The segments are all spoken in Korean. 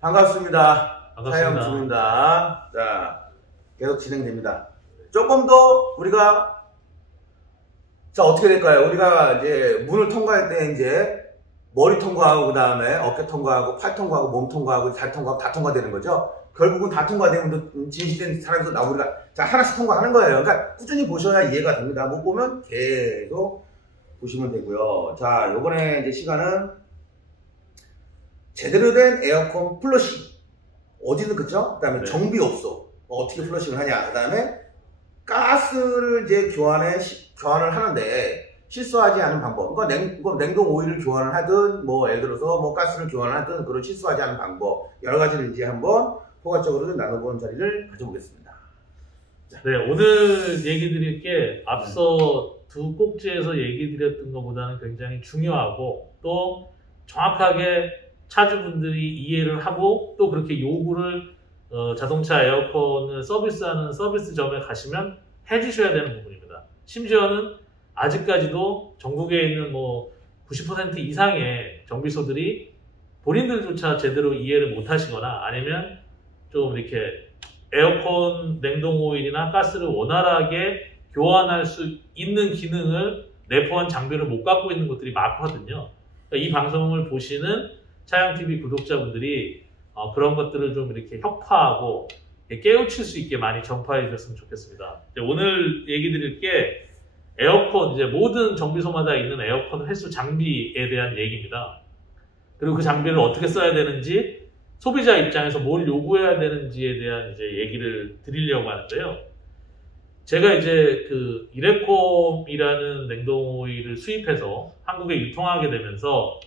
반갑습니다. 반갑습니다. 차영준입니다. 자, 계속 진행됩니다. 조금 더 우리가 어떻게 될까요? 우리가 이제 문을 통과할 때 이제 머리 통과하고 그 다음에 어깨 통과하고 팔 통과하고 몸 통과하고 다리 통과하고 다 통과되는 거죠. 결국은 다 통과되면 진실된 사람에서 나 우리가 자 하나씩 통과하는 거예요. 그러니까 꾸준히 보셔야 이해가 됩니다. 못 보면 계속 보시면 되고요. 자, 요번에 이제 시간은 제대로 된 에어컨 플러싱 어디든 그죠? 그 다음에 정비업소 어떻게 플러싱을 하냐. 그 다음에 가스를 이제 교환을 하는데 실수하지 않은 방법. 그러니까 냉동 오일을 교환을 하든 뭐 예를 들어서 뭐 가스를 교환을 하든 그런 실수하지 않은 방법 여러 가지를 이제 한번 포괄적으로 나눠보는 자리를 가져보겠습니다. 네, 오늘 얘기 드릴 게 앞서 두 꼭지에서 얘기 드렸던 것보다는 굉장히 중요하고 또 정확하게 차주분들이 이해를 하고 또 그렇게 요구를 자동차 에어컨을 서비스하는 서비스점에 가시면 해주셔야 되는 부분입니다. 심지어는 아직까지도 전국에 있는 뭐 90% 이상의 정비소들이 본인들조차 제대로 이해를 못 하시거나 아니면 좀 이렇게 에어컨 냉동 오일이나 가스를 원활하게 교환할 수 있는 기능을 내포한 장비를 못 갖고 있는 곳들이 많거든요. 그러니까 이 방송을 보시는 차영TV 구독자분들이 그런 것들을 좀 이렇게 혁파하고 깨우칠 수 있게 많이 전파해 주셨으면 좋겠습니다. 오늘 얘기 드릴 게 에어컨, 이제 모든 정비소마다 있는 에어컨 횟수 장비에 대한 얘기입니다. 그리고 그 장비를 어떻게 써야 되는지, 소비자 입장에서 뭘 요구해야 되는지에 대한 이제 얘기를 드리려고 하는데요. 제가 이제 그 이레콤이라는 냉동오일을 수입해서 한국에 유통하게 되면서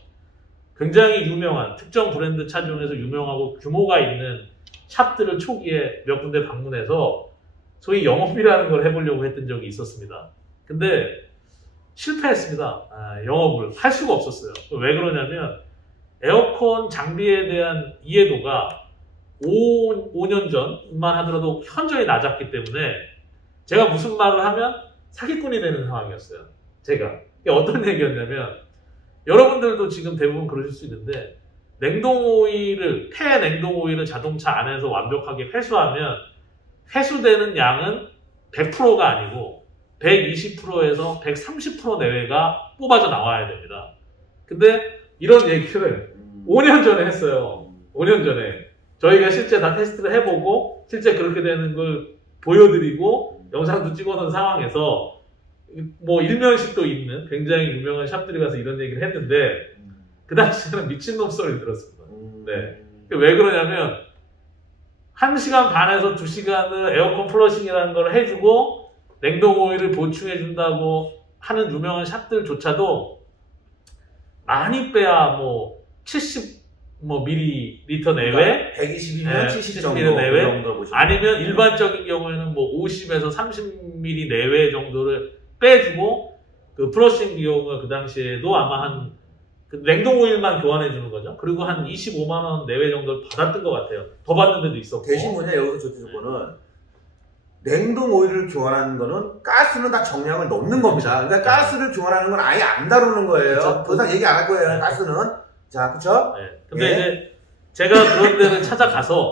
굉장히 유명한 특정 브랜드 차종에서 유명하고 규모가 있는 샵들을 초기에 몇 군데 방문해서 소위 영업이라는 걸 해보려고 했던 적이 있었습니다. 근데 실패했습니다. 영업을 할 수가 없었어요. 왜 그러냐면 에어컨 장비에 대한 이해도가 5년 전만 하더라도 현저히 낮았기 때문에 제가 무슨 말을 하면 사기꾼이 되는 상황이었어요. 제가. 이게 어떤 얘기였냐면 여러분들도 지금 대부분 그러실 수 있는데 냉동오일을, 폐 냉동오일을 자동차 안에서 완벽하게 회수하면 회수되는 양은 100%가 아니고 120%에서 130% 내외가 뽑아져 나와야 됩니다. 근데 이런 얘기를 5년 전에 했어요. 5년 전에. 저희가 실제 다 테스트를 해보고 실제 그렇게 되는 걸 보여드리고 영상도 찍어놓은 상황에서 뭐 일면식도 있는 굉장히 유명한 샵들이 가서 이런 얘기를 했는데 그 당시에는 미친놈 소리 들었습니다. 네. 왜 그러냐면 1시간 반에서 2시간을 에어컨 플러싱이라는 걸 해주고 냉동오일을 보충해준다고 하는 유명한 샵들조차도 많이 빼야 뭐 70 밀리리터 내외, 그러니까 120이면 70 정도 내외, 아니면 일반적인 경우에는 뭐 50에서 30ml 내외 정도를 빼주고 그 플러싱 비용을 그 당시에도 아마 한 그 냉동오일만 교환해 주는 거죠. 그리고 한 25만 원 내외 정도를 받았던 것 같아요. 더 받는 데도 있었고. 대신 뭐냐 여기서 조건은 냉동오일을 교환하는 거는 가스는 다 정량을 넣는 겁니다. 그러니까 가스를 교환하는 건 아예 안 다루는 거예요. 더 이상 얘기 안 할 거예요. 가스는. 자, 그쵸? 네. 근데 이제 제가 그런 데를 찾아가서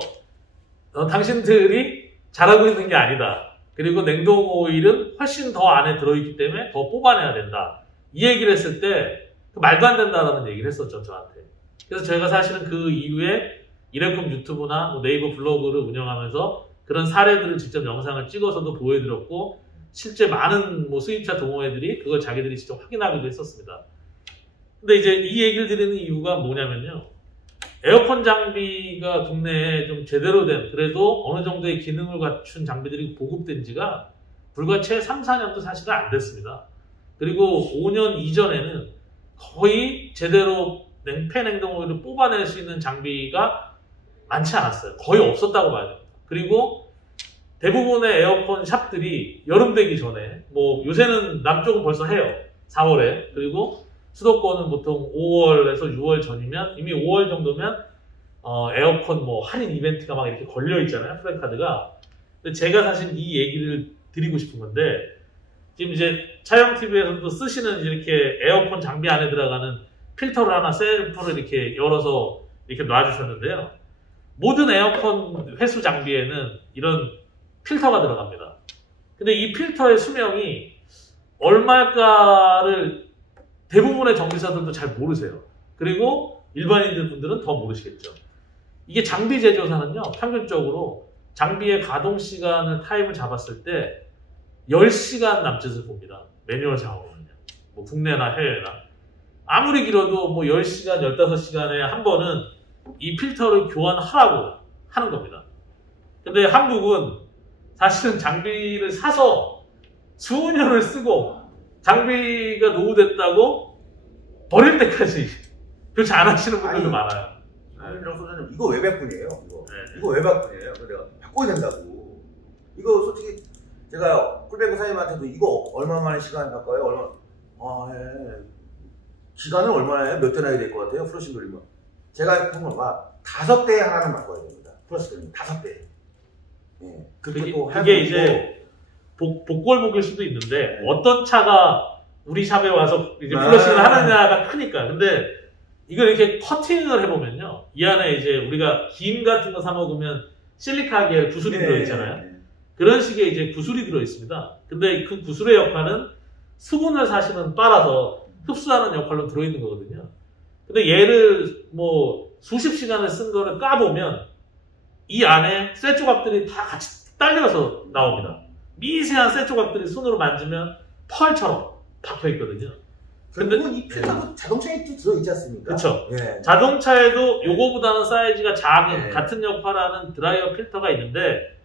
당신들이 잘하고 있는 게 아니다. 그리고 냉동오일은 훨씬 더 안에 들어있기 때문에 더 뽑아내야 된다. 이 얘기를 했을 때 말도 안 된다라는 얘기를 했었죠, 저한테. 그래서 저희가 사실은 그 이후에 이레콤 유튜브나 뭐 네이버 블로그를 운영하면서 그런 사례들을 직접 영상을 찍어서도 보여드렸고 실제 많은 뭐 수입차 동호회들이 그걸 자기들이 직접 확인하기도 했었습니다. 근데 이제 이 얘기를 드리는 이유가 뭐냐면요. 에어컨 장비가 국내에 좀 제대로 된, 그래도 어느 정도의 기능을 갖춘 장비들이 보급된 지가 불과 채 3, 4년도 사실은 안 됐습니다. 그리고 5년 이전에는 거의 제대로 폐냉동오일을 뽑아낼 수 있는 장비가 많지 않았어요. 거의 없었다고 봐야 됩니다. 그리고 대부분의 에어컨 샵들이 여름 되기 전에, 뭐 요새는 남쪽은 벌써 해요. 4월에. 그리고 수도권은 보통 5월에서 6월 전이면 이미 5월 정도면 에어컨 뭐 할인 이벤트가 막 이렇게 걸려 있잖아요. 프레카드가. 근데 제가 사실 이 얘기를 드리고 싶은 건데 지금 이제 차영TV에서도 쓰시는 이렇게 에어컨 장비 안에 들어가는 필터를 하나 셀프를 이렇게 열어서 이렇게 놔주셨는데요. 모든 에어컨 회수 장비에는 이런 필터가 들어갑니다. 근데 이 필터의 수명이 얼마일까를 대부분의 정비사들도 잘 모르세요. 그리고 일반인들 분들은 더 모르시겠죠. 이게 장비 제조사는요, 평균적으로 장비의 가동 시간을 타임을 잡았을 때 10시간 남짓을 봅니다. 매뉴얼 작업은요. 뭐 국내나 해외나. 아무리 길어도 뭐 10시간, 15시간에 한 번은 이 필터를 교환하라고 하는 겁니다. 근데 한국은 사실은 장비를 사서 수년을 쓰고 장비가 노후됐다고 버릴 때까지 그렇지 안 하시는 분들도 많아요. 이런 소장님, 이거 외박분이에요. 이거. 네. 이거 외박분이에요. 그래서 바꿔야 된다고. 이거 솔직히 제가 꿀뱅크 사장님한테도 이거 얼마 만에 시간 바꿔요? 얼마? 예. 기간은 얼마나 해요? 몇 대나 해야 될 것 같아요? 플러싱 돌리면. 제가 한 거가 5대에 하나는 바꿔야 됩니다. 플러싱 돌리면 5대. 예. 그게 이제 복골복일 수도 있는데 어떤 차가 우리 샵에 와서 이제 플러싱을 하느냐가 크니까. 근데 이걸 이렇게 커팅을 해보면요, 이 안에 이제 우리가 김 같은 거 사 먹으면 실리카겔 구슬이 들어있잖아요. 그런 식의 이제 구슬이 들어있습니다. 근데 그 구슬의 역할은 수분을 사실은 빨아서 흡수하는 역할로 들어있는 거거든요. 근데 얘를 뭐 수십 시간을 쓴 거를 까보면 이 안에 쇠 조각들이 다 같이 딸려서 나옵니다. 미세한 쇠 조각들이 손으로 만지면 펄처럼 박혀 있거든요. 근데 이 필터도 자동차에 들어있지 않습니까? 그렇죠. 예. 자동차에도 요거보다는 사이즈가 작은 같은 역할을 하는 드라이어 필터가 있는데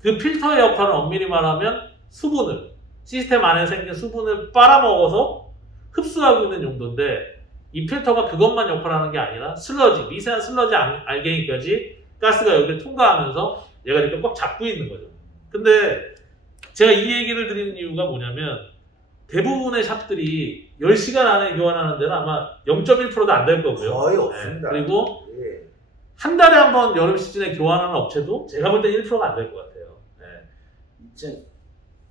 그 필터의 역할은 엄밀히 말하면 수분을, 시스템 안에 생긴 수분을 빨아먹어서 흡수하고 있는 용도인데 이 필터가 그것만 역할하는 게 아니라 슬러지, 미세한 슬러지 알갱이까지 가스가 여기를 통과하면서 얘가 이렇게 꽉 잡고 있는 거죠. 근데 제가 이 얘기를 드리는 이유가 뭐냐면 대부분의 샵들이 10시간 안에 교환하는 데는 아마 0.1%도 안 될 거고요. 거의 없습니다. 그리고 한 달에 한 번 여름 시즌에 교환하는 업체도 제가 볼 때 1%가 안 될 것 같아요.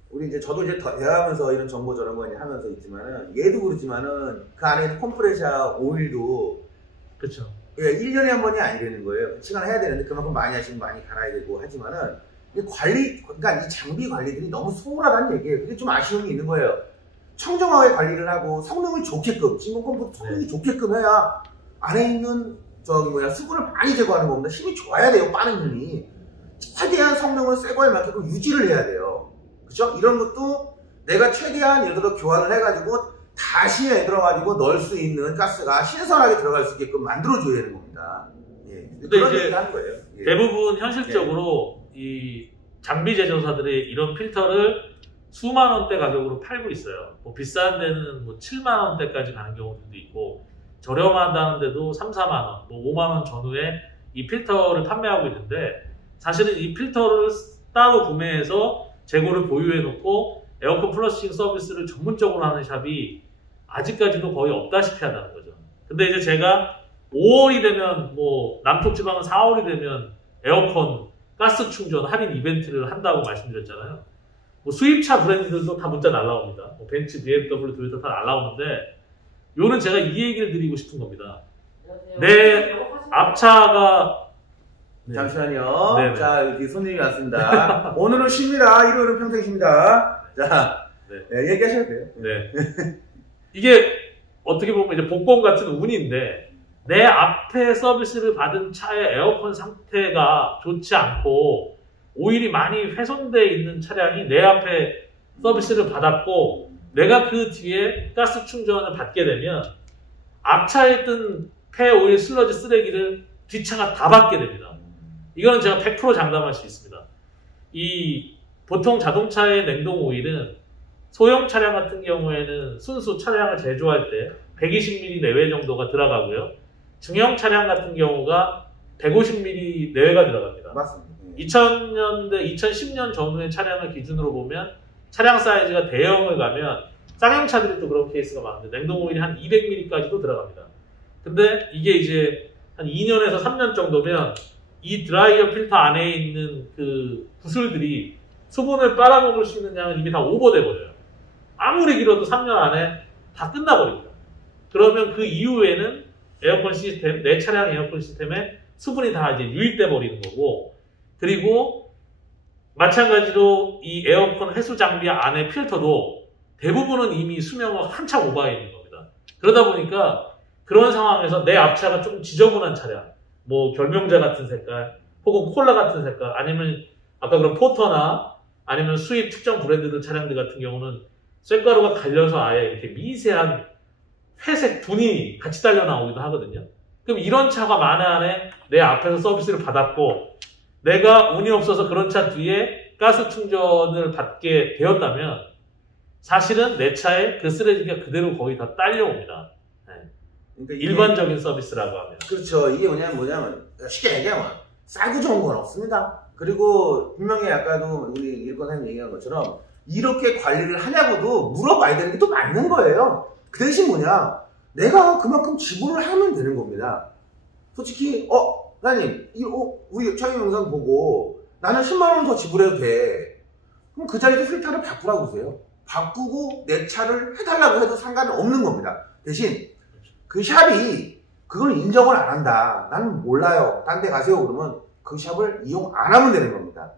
우리 이제 저도 이제 대화하면서 이런 정보 저런 거 하면서 있지만은 얘도 그렇지만은 그 안에 컴프레셔 오일도 그렇죠. 1년에 한 번이 아니라는 거예요. 시간을 해야 되는데 그만큼 많이 하시면 많이 갈아야 되고 하지만은 그러니까 이 장비 관리들이 너무 소홀하다는 얘기예요. 그게 좀 아쉬움이 있는 거예요. 청정하게 관리를 하고 성능을 좋게끔, 진공 컴포트 성능이 좋게끔 해야 안에 있는 수분을 많이 제거하는 겁니다. 힘이 좋아야 돼요. 빠는 힘이. 최대한 성능을 새 거에 맞게끔 유지를 해야 돼요. 그죠? 이런 것도 내가 최대한 예를 들어 교환을 해가지고 다시 들어가지고 넣을 수 있는 가스가 신선하게 들어갈 수 있게끔 만들어줘야 되는 겁니다. 근데 이제 하는 거예요. 대부분 현실적으로 이 장비 제조사들이 이런 필터를 수만 원대 가격으로 팔고 있어요. 뭐 비싼 데는 뭐 7만 원대까지 가는 경우도 있고 저렴하다는 데도 3, 4만 원, 뭐 5만 원 전후에 이 필터를 판매하고 있는데 사실은 이 필터를 따로 구매해서 재고를 보유해 놓고 에어컨 플러싱 서비스를 전문적으로 하는 샵이 아직까지도 거의 없다시피 한다는 거죠. 근데 이제 제가 5월이 되면 뭐 남쪽 지방은 4월이 되면 에어컨 가스 충전 할인 이벤트를 한다고 말씀드렸잖아요. 뭐 수입차 브랜드들도 다 문자 날라옵니다. 뭐 벤츠, BMW, 토요타 다 날라오는데 요는 제가 이 얘기를 드리고 싶은 겁니다. 내 앞차가 잠시만요. 네네. 자, 여기 손님이 왔습니다. 오늘은 쉽니다. 일요일은 평생 쉽니다. 자, 얘기하셔도 돼요. 네. 이게 어떻게 보면 이제 복권 같은 운인데 내 앞에 서비스를 받은 차의 에어컨 상태가 좋지 않고 오일이 많이 훼손되어 있는 차량이 내 앞에 서비스를 받았고 내가 그 뒤에 가스 충전을 받게 되면 앞차에 있던 폐 오일 슬러지 쓰레기를 뒷차가 다 받게 됩니다. 이거는 제가 100% 장담할 수 있습니다. 이 보통 자동차의 냉동 오일은 소형 차량 같은 경우에는 순수 차량을 제조할 때 120ml 내외 정도가 들어가고요. 중형 차량 같은 경우가 150ml 내외가 들어갑니다. 맞습니다. 2000년대, 2010년 전후의 차량을 기준으로 보면 차량 사이즈가 대형을 가면 쌍용차들이 또 그런 케이스가 많은데 냉동 오일이 한 200ml까지도 들어갑니다. 근데 이게 이제 한 2년에서 3년 정도면 이 드라이어 필터 안에 있는 그 구슬들이 수분을 빨아먹을 수 있는 양은 이미 다 오버돼 버려요. 아무리 길어도 3년 안에 다 끝나버립니다. 그러면 그 이후에는 에어컨 시스템, 내 차량 에어컨 시스템에 수분이 다 이제 유입돼 버리는 거고, 그리고 마찬가지로 이 에어컨 해수 장비 안에 필터도 대부분은 이미 수명을 한참 오버해 있는 겁니다. 그러다 보니까 그런 상황에서 내 앞차가 좀 지저분한 차량, 뭐 결명자 같은 색깔, 혹은 콜라 같은 색깔, 아니면 아까 그런 포터나 아니면 수입 특정 브랜드들 차량들 같은 경우는 쇳가루가 갈려서 아예 이렇게 미세한 회색 분이 같이 달려 나오기도 하거든요. 그럼 이런 차가 만에 안에 내 앞에서 서비스를 받았고 내가 운이 없어서 그런 차 뒤에 가스 충전을 받게 되었다면 사실은 내 차에 그 쓰레기가 그대로 거의 다 딸려옵니다. 네. 그러니까 일반적인 서비스라고 하면. 그렇죠. 이게 뭐냐면 쉽게 얘기하면 싸고 좋은 건 없습니다. 그리고 분명히 아까도 우리 일권 사장님 얘기한 것처럼 이렇게 관리를 하냐고도 물어봐야 되는 게 또 맞는 거예요. 그 대신 뭐냐, 내가 그만큼 지불을 하면 되는 겁니다. 솔직히 사장님 우리 촬영 영상 보고 나는 10만 원 더 지불해도 돼. 그럼 그 자리에서 필터를 바꾸라고 그러세요. 바꾸고 내 차를 해달라고 해도 상관은 없는 겁니다. 대신 그 샵이 그걸 인정을 안 한다, 나는 몰라요, 딴 데 가세요, 그러면 그 샵을 이용 안 하면 되는 겁니다.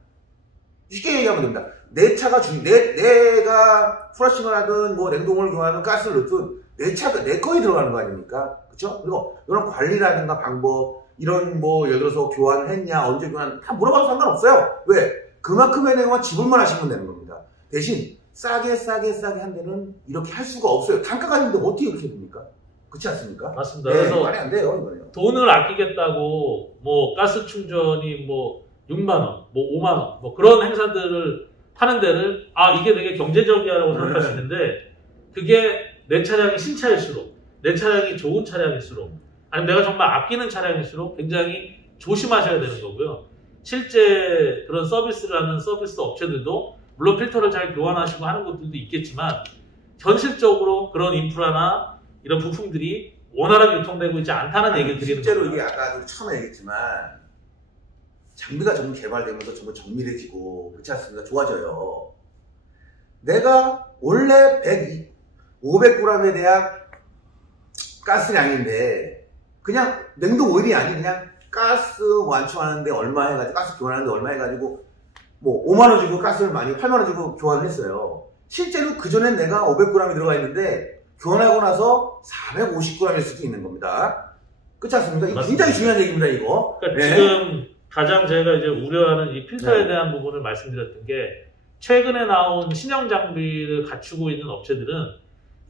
쉽게 얘기하면 됩니다. 내 차가 내가 프라싱을 하든 뭐 냉동을 교환하든 가스를 넣든 내 차가 내 거에 들어가는 거 아닙니까? 그쵸? 그리고 이런 관리라든가 방법, 이런 뭐 예를 들어서 교환을 했냐, 언제 교환, 다 물어봐도 상관없어요. 왜? 그만큼의 내용만 지불만 하시면 되는 겁니다. 대신 싸게 한 데는 이렇게 할 수가 없어요. 단가가 있는데 어떻게 이렇게 됩니까? 그렇지 않습니까? 맞습니다. 네, 그래서 말이 안 돼요, 이거는. 돈을 아끼겠다고 뭐 가스 충전이 뭐 6만 원, 뭐 5만 원, 뭐 그런 행사들을 하는 데를 이게 되게 경제적이라고 생각할 수 있는데, 그게 내 차량이 신차일수록, 내 차량이 좋은 차량일수록, 아니면 내가 정말 아끼는 차량일수록 굉장히 조심하셔야 되는 거고요. 실제 그런 서비스를 하는 서비스 업체들도 물론 필터를 잘 교환하시고 하는 것들도 있겠지만 현실적으로 그런 인프라나 이런 부품들이 원활하게 유통되고 있지 않다는 얘기를 드리는 거예요. 실제로 이게 아까 처음에 얘기했지만 장비가 점점 개발되면서 점점 정밀해지고 그렇지 않습니까? 좋아져요. 내가 원래 500g에 대한 가스량인데 그냥 냉동 오일이 아닌 그냥 가스 완충하는데 얼마 해가지고, 가스 교환하는데 얼마 해가지고 뭐 5만원 주고 가스를 많이 8만원 주고 교환을 했어요. 실제로 그전엔 내가 500g이 들어가 있는데 교환하고 나서 450g일 수도 있는 겁니다. 그렇지 않습니까? 이거 굉장히 중요한 얘기입니다, 이거. 그러니까 네. 지금 가장 제가 이제 우려하는 이 필터에 대한 부분을 말씀드렸던 게, 최근에 나온 신형 장비를 갖추고 있는 업체들은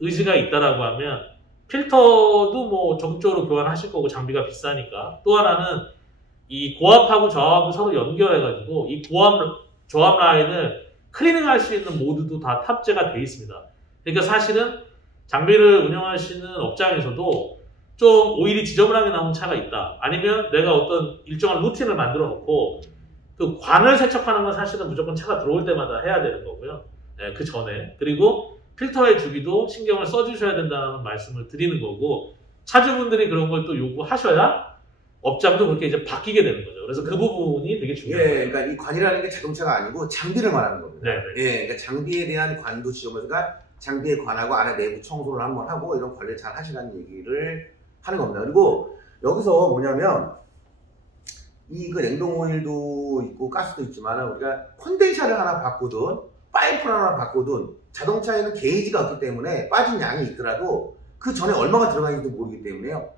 의지가 있다라고 하면 필터도 뭐 적극적으로 교환하실 거고 장비가 비싸니까, 또 하나는 이 고압하고 저압을 서로 연결해가지고 이 저압 라인을 클리닝할 수 있는 모드도 다 탑재가 돼 있습니다. 그러니까 사실은 장비를 운영하시는 업장에서도 좀 오일이 지저분하게 나온 차가 있다, 아니면 내가 어떤 일정한 루틴을 만들어 놓고 그 관을 세척하는 건 사실은 무조건 차가 들어올 때마다 해야 되는 거고요. 네, 그 전에. 그리고 필터의 주기도 신경을 써주셔야 된다는 말씀을 드리는 거고, 차주분들이 그런 걸 또 요구하셔야 업장도 그렇게 이제 바뀌게 되는 거죠. 그래서 그 부분이 되게 중요해요. 예, 그러니까 이 관이라는 게 자동차가 아니고 장비를 말하는 겁니다. 네, 네. 예, 그러니까 장비에 대한 관도 지점에서가 장비에 관하고 안에 내부 청소를 한번 하고 이런 관리를 잘 하시라는 얘기를 하는 겁니다. 그리고 여기서 뭐냐면 그 냉동 오일도 있고 가스도 있지만 우리가 컨덴서를 하나 바꾸든 파이프를 하나 바꾸든 자동차에는 게이지가 없기 때문에 빠진 양이 있더라도 그 전에 얼마가 들어가 있는지도 모르기 때문에요.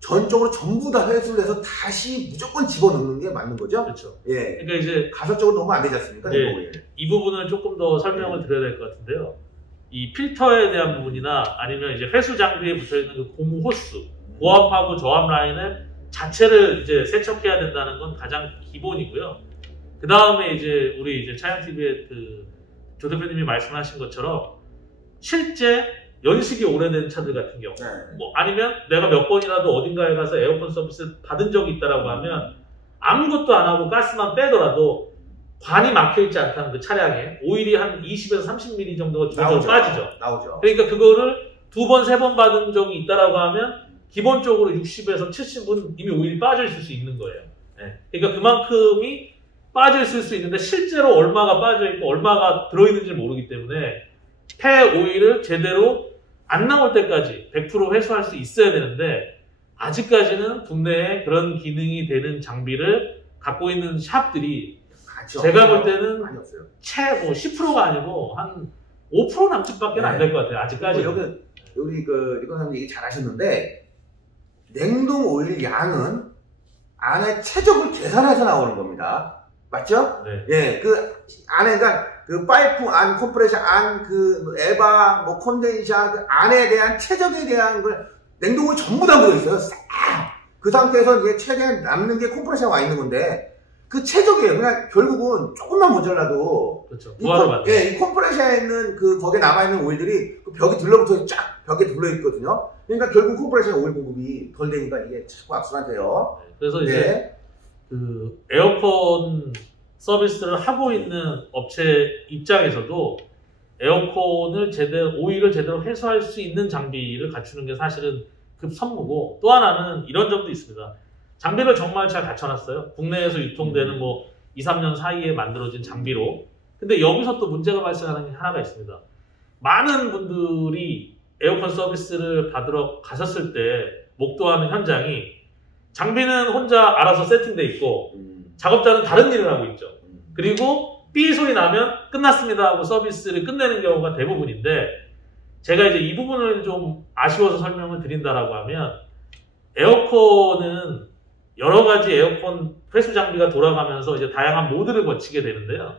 전적으로 전부 다 회수를 해서 다시 무조건 집어넣는 게 맞는 거죠? 그렇죠. 예. 그러니까 이제 가설적으로 너무 안 되지 않습니까? 네, 이 부분을 조금 더 설명을 드려야 될 것 같은데요. 이 필터에 대한 부분이나 아니면 이제 회수 장비에 붙어 있는 그 고무 호스, 고압하고 저압 라인을 자체를 이제 세척해야 된다는 건 가장 기본이고요. 그 다음에 이제 우리 이제 차양TV의 그 조 대표님이 말씀하신 것처럼 실제 연식이 오래된 차들 같은 경우, 뭐 아니면 내가 몇 번이라도 어딘가에 가서 에어컨 서비스를 받은 적이 있다라고 하면 아무것도 안 하고 가스만 빼더라도 관이 막혀있지 않다는 그 차량에 오일이 한 20에서 30ml 정도가 주기적으로 빠지죠. 나오죠. 그러니까 그거를 2번, 3번 받은 적이 있다라고 하면 기본적으로 60에서 70은 이미 오일이 빠져 있을 수 있는 거예요. 네. 그러니까 그만큼이 빠져 있을 수 있는데 실제로 얼마가 빠져 있고 얼마가 들어있는지 모르기 때문에 폐 오일을 제대로 안 나올 때까지 100% 회수할 수 있어야 되는데 아직까지는 국내에 그런 기능이 되는 장비를 갖고 있는 샵들이 같이 제가 볼 때는 많이 없어요. 채 뭐 10%가 아니고 한 5% 남짓밖에 안 될 것 같아요. 아직까지. 여기 우리 그 리건 사님 얘기 잘하셨는데 냉동 오일 양은 안에 최적을 계산해서 나오는 겁니다. 맞죠? 네. 예, 그 안에 그러니까 그 파이프 안, 컴프레셔 안, 그 에바, 뭐 콘덴샤 그 안에 대한 최적에 대한 걸 냉동을 전부 다 묻어 있어요. 싹. 그 상태에서 이제 최대한 남는 게 컴프레셔가 와 있는 건데 그 최적이에요. 그냥 결국은 조금만 모자라도 그렇죠. 이 컴프레셔에 있는 그 거기에 남아 있는 오일들이 그 벽에 둘러붙어 쫙 벽에 둘러 있거든요. 그러니까 결국 컴프레셔 오일 공급이 덜 되니까 이게 자꾸 악순환돼요. 그래서 이제 그 에어컨 서비스를 하고 있는 업체 입장에서도 에어컨을 오일을 제대로 회수할 수 있는 장비를 갖추는 게 사실은 급선무고, 또 하나는 이런 점도 있습니다. 장비를 정말 잘 갖춰놨어요. 국내에서 유통되는 뭐 2, 3년 사이에 만들어진 장비로. 근데 여기서 또 문제가 발생하는 게 하나가 있습니다. 많은 분들이 에어컨 서비스를 받으러 가셨을 때 목도하는 현장이 장비는 혼자 알아서 세팅돼 있고 작업자는 다른 일을 하고 있죠. 그리고 삐 소리 나면 끝났습니다 하고 서비스를 끝내는 경우가 대부분인데, 제가 이제 이 부분을 좀 아쉬워서 설명을 드린다라고 하면, 에어컨은 여러 가지 에어컨 회수 장비가 돌아가면서 이제 다양한 모드를 거치게 되는데요.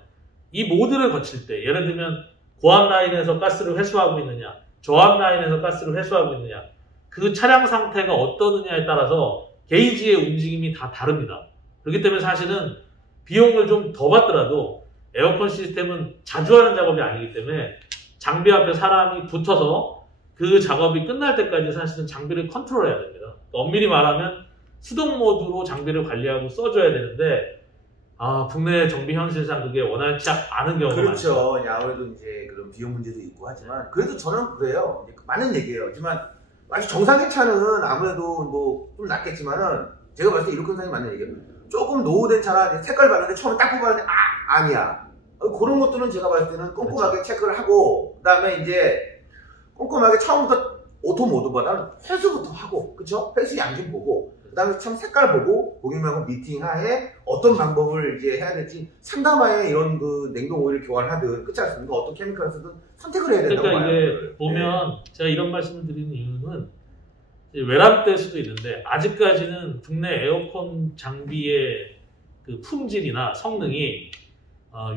이 모드를 거칠 때 예를 들면 고압 라인에서 가스를 회수하고 있느냐, 저압 라인에서 가스를 회수하고 있느냐, 그 차량 상태가 어떠느냐에 따라서 게이지의 움직임이 다 다릅니다. 그렇기 때문에 사실은 비용을 좀 더 받더라도 에어컨 시스템은 자주 하는 작업이 아니기 때문에 장비 앞에 사람이 붙어서 그 작업이 끝날 때까지 사실은 장비를 컨트롤해야 됩니다. 엄밀히 말하면 수동 모드로 장비를 관리하고 써줘야 되는데, 국내 정비 현실상 그게 원활치 않은 경우가 많죠. 그렇죠. 아무래도 이제 그런 비용 문제도 있고 하지만, 그래도 저는 그래요. 맞는 얘기예요. 하지만 아직 정상의 차는 아무래도 뭐 좀 낫겠지만은, 제가 봤을 때 이렇게 현상이 맞는 얘기예요. 조금 노후된 차나 색깔 봤는데 처음에 딱 뽑았는데 아니야. 그런 것들은 제가 봤을 때는 꼼꼼하게 그렇죠. 체크를 하고, 그 다음에 이제 꼼꼼하게 처음부터 오토 모드보다는 회수부터 하고, 그쵸? 회수 양 좀 보고, 그 다음에 참 색깔 보고, 고객님하고 미팅하에 어떤 방법을 이제 해야 될지 상담하에 이런 그 냉동 오일을 교환하든, 그렇지 않습니까? 어떤 케미컬을 쓰든 선택을 해야 된다고 그러니까 봐요. 이게 보면 제가 이런 말씀을 드리는 이유는 외람될 수도 있는데, 아직까지는 국내 에어컨 장비의 그 품질이나 성능이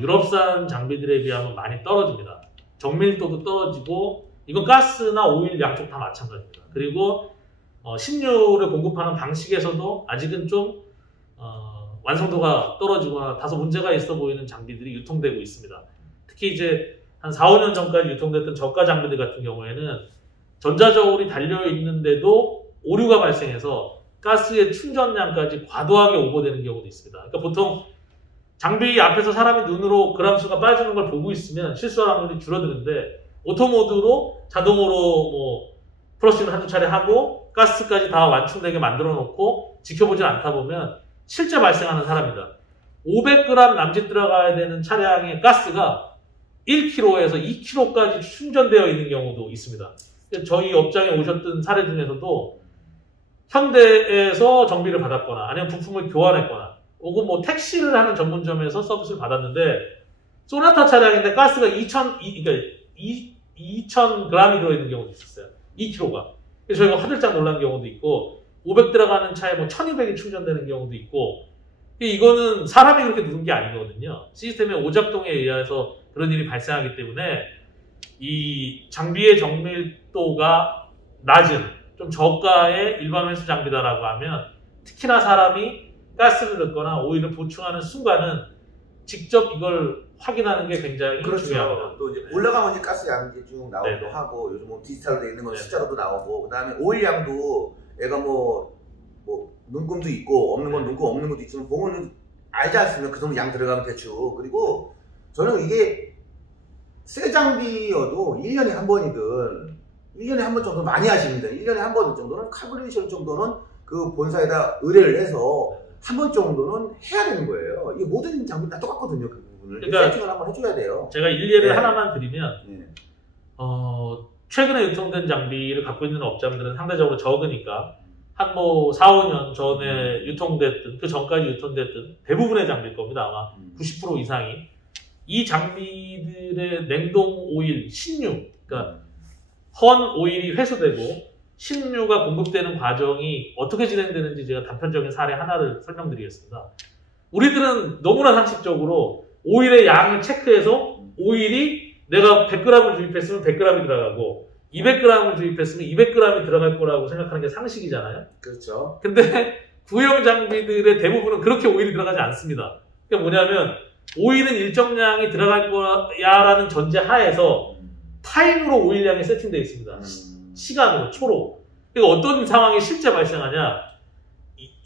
유럽산 장비들에 비하면 많이 떨어집니다. 정밀도도 떨어지고, 이건 가스나 오일 양쪽 다 마찬가지입니다. 그리고 신유를 공급하는 방식에서도 아직은 좀 완성도가 떨어지거나 다소 문제가 있어 보이는 장비들이 유통되고 있습니다. 특히 이제 한 4, 5년 전까지 유통됐던 저가 장비들 같은 경우에는 전자저울이 달려있는데도 오류가 발생해서 가스의 충전량까지 과도하게 오버되는 경우도 있습니다. 그러니까 보통 장비 앞에서 사람이 눈으로 그람수가 빠지는 걸 보고 있으면 실수할 확률이 줄어드는데, 오토모드로 자동으로 뭐 플러싱을 한두 차례 하고 가스까지 다 완충되게 만들어 놓고 지켜보지 않다 보면 실제 발생하는 사람이다. 500g 남짓 들어가야 되는 차량의 가스가 1kg에서 2kg까지 충전되어 있는 경우도 있습니다. 저희 업장에 오셨던 사례 중에서도 현대에서 정비를 받았거나 아니면 부품을 교환했거나 혹은 뭐 택시를 하는 전문점에서 서비스를 받았는데, 소나타 차량인데 가스가 2,000g이 들어있는 경우도 있었어요. 2kg가. 그래서 저희가 화들짝 놀란 경우도 있고, 500 들어가는 차에 뭐 1200이 충전되는 경우도 있고, 이거는 사람이 그렇게 누른 게 아니거든요. 시스템의 오작동에 의해서 그런 일이 발생하기 때문에 이 장비의 정밀도가 낮은 좀 저가의 일반 회수 장비다라고 하면, 특히나 사람이 가스를 넣거나 오일을 보충하는 순간은 직접 이걸 확인하는 게 굉장히 중요합니다. 또 이제 올라가면 이제 가스 양이 쭉 나오기도 네네. 하고, 요즘 뭐 디지털로 되어 있는 건 네네. 숫자로도 나오고, 그 다음에 오일 양도 얘가 뭐 눈금도 있고 없는 건 눈금 없는 것도 있지만 보면 알지 않습니까? 그 정도 양 들어가면 대충. 그리고 저는 이게 새 장비여도 1년에 한 번이든 1년에 한 번 정도 많이 하십니다. 1년에 한 번 정도는 카브레이션 정도는 그 본사에다 의뢰를 해서 한 번 정도는 해야 되는 거예요. 이게 모든 장비 다 똑같거든요. 그 부분을. 그러니까 세팅을 한번 해줘야 돼요. 제가 일례를 네. 하나만 드리면, 네. 최근에 유통된 장비를 갖고 있는 업장들은 상대적으로 적으니까 한 뭐 4, 5년 전에 유통됐든 그 전까지 유통됐든 대부분의 장비일 겁니다. 아마 90% 이상이. 이 장비들의 냉동 오일, 신유, 그러니까 헌 오일이 회수되고 신유가 공급되는 과정이 어떻게 진행되는지 제가 단편적인 사례 하나를 설명드리겠습니다. 우리들은 너무나 상식적으로 오일의 양을 체크해서 오일이 내가 100g을 주입했으면 100g이 들어가고 200g을 주입했으면 200g이 들어갈 거라고 생각하는 게 상식이잖아요. 그렇죠. 근데 구형 장비들의 대부분은 그렇게 오일이 들어가지 않습니다. 그게 뭐냐면 오일은 일정량이 들어갈 거야라는 전제 하에서 타임으로 오일량이 세팅되어 있습니다. 시간으로, 초로. 그러니까 어떤 상황이 실제 발생하냐.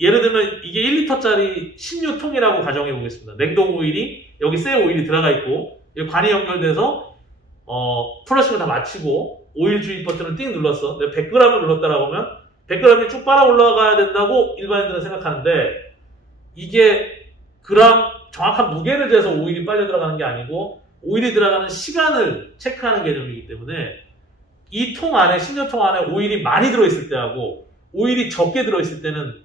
예를 들면 이게 1리터짜리 신유통이라고 가정해 보겠습니다. 냉동 오일이 여기 새 오일이 들어가 있고 관이 연결돼서 플러싱을 다 마치고 오일 주입 버튼을 띵 눌렀어. 내가 100g을 눌렀다라고 하면 100g이 쭉 빨아 올라가야 된다고 일반인들은 생각하는데 이게 정확한 무게를 재서 오일이 빨려 들어가는 게 아니고 오일이 들어가는 시간을 체크하는 개념이기 때문에 이 통 안에, 신유통 안에 오일이 많이 들어있을 때하고 오일이 적게 들어있을 때는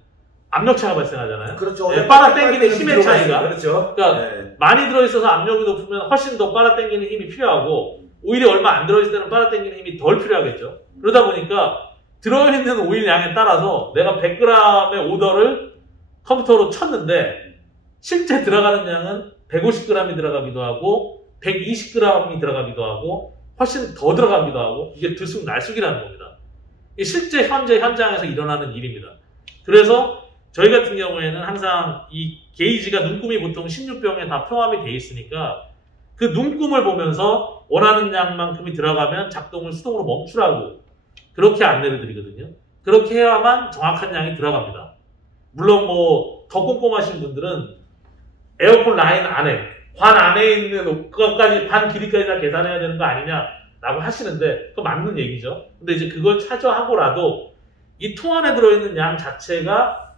압력차가 발생하잖아요. 그렇죠. 네, 빨아당기는 힘의 차이가. 그렇죠. 그러니까 많이 들어있어서 압력이 높으면 훨씬 더 빨아당기는 힘이 필요하고 오일이 얼마 안 들어있을 때는 빨아당기는 힘이 덜 필요하겠죠. 그러다 보니까 들어있는 오일 양에 따라서 내가 100g의 오더를 컴퓨터로 쳤는데 실제 들어가는 양은 150g이 들어가기도 하고 120g이 들어가기도 하고 훨씬 더 들어가기도 하고 이게 들쑥날쑥이라는 겁니다. 이게 실제 현재 현장에서 일어나는 일입니다. 그래서 저희 같은 경우에는 항상 이 게이지가 눈금이 보통 16병에 다 포함이 돼 있으니까 그 눈금을 보면서 원하는 양만큼이 들어가면 작동을 수동으로 멈추라고 그렇게 안내를 드리거든요. 그렇게 해야만 정확한 양이 들어갑니다. 물론 뭐 더 꼼꼼하신 분들은 에어컨 라인 안에 관 안에 있는 것까지 반 길이까지 다 계산해야 되는 거 아니냐라고 하시는데 그거 맞는 얘기죠. 근데 이제 그걸 차저하고라도 이 통 안에 들어있는 양 자체가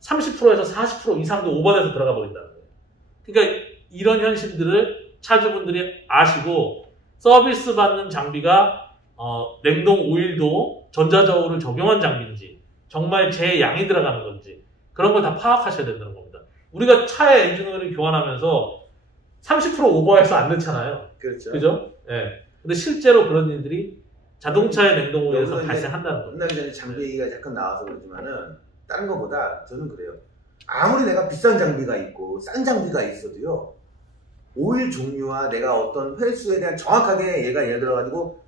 30%에서 40% 이상도 오버돼서 들어가 버린다는 거예요. 그러니까 이런 현실들을 차주분들이 아시고 서비스 받는 장비가 냉동 오일도 전자저울을 적용한 장비인지 정말 제 양이 들어가는 건지 그런 걸 다 파악하셔야 된다는 겁니다. 우리가 차에 엔진 오일을 교환하면서 30% 오버해서 안 넣잖아요. 그렇죠. 그죠? 예. 네. 근데 실제로 그런 일들이 자동차의 냉동 오일에서 발생한다는 겁니다. 끝나기 전에 장비 얘기가 잠깐 나와서 그렇지만은 다른 것보다 저는 그래요. 아무리 내가 비싼 장비가 있고 싼 장비가 있어도요. 오일 종류와 내가 어떤 횟수에 대한 정확하게 얘가 예를 들어가지고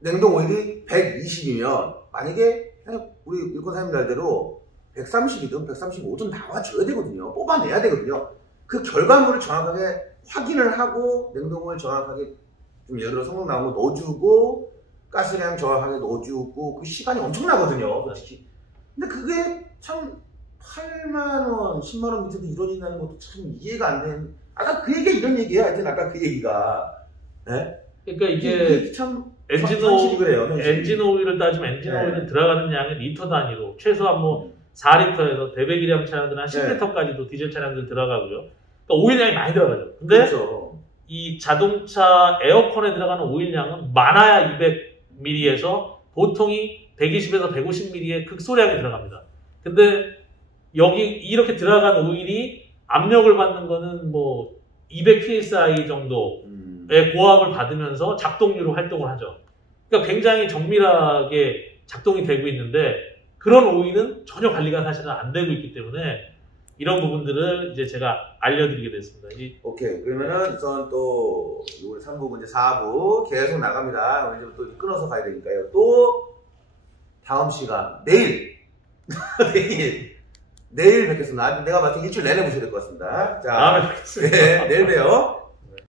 냉동 오일이 120이면 만약에 우리 일꾼 사장님 말대로 130이든 135든 나와줘야 되거든요. 뽑아내야 되거든요. 그 결과물을 정확하게 확인을 하고 냉동을 정확하게 좀 예를 들어 성능 나온 거 넣어주고 가스량 정확하게 넣어주고 그 시간이 엄청나거든요. 솔직히. 근데 그게 참 8만원, 10만원 밑에도 이런 일이 나는 것도 참 이해가 안 되는. 아까 그 얘기가 이런 얘기예요. 하여튼 아까 그 얘기가. 네? 그러니까 이게 참 엔진 오일을 따지면 엔진 오일은 들어가는 양이 리터 단위로 최소한 뭐 4리터에서 대배기량 차량들은 한 10리터까지도 디젤 차량들 들어가고요. 그러니까 오일량이 많이 들어가죠. 근데 그렇죠. 이 자동차 에어컨에 들어가는 오일량은 많아야 200ml에서 보통이 120에서 150ml의 극소량이 들어갑니다. 근데 여기 이렇게 들어간 오일이 압력을 받는 거는 뭐 200psi 정도의 고압을 받으면서 작동류로 활동을 하죠. 그러니까 굉장히 정밀하게 작동이 되고 있는데 그런 오일은 전혀 관리가 사실은 안 되고 있기 때문에 이런 부분들을 이제 제가 알려드리게 됐습니다. 오케이. 그러면은 저는 또 우리 3부 이제 4부 계속 나갑니다. 오늘 또 끊어서 가야 되니까요. 또 다음 시간 내일 내일 뵙겠습니다. 내가 봤을 때 일주일 내내 보셔야 될 것 같습니다. 자, 네, 내일 봬요.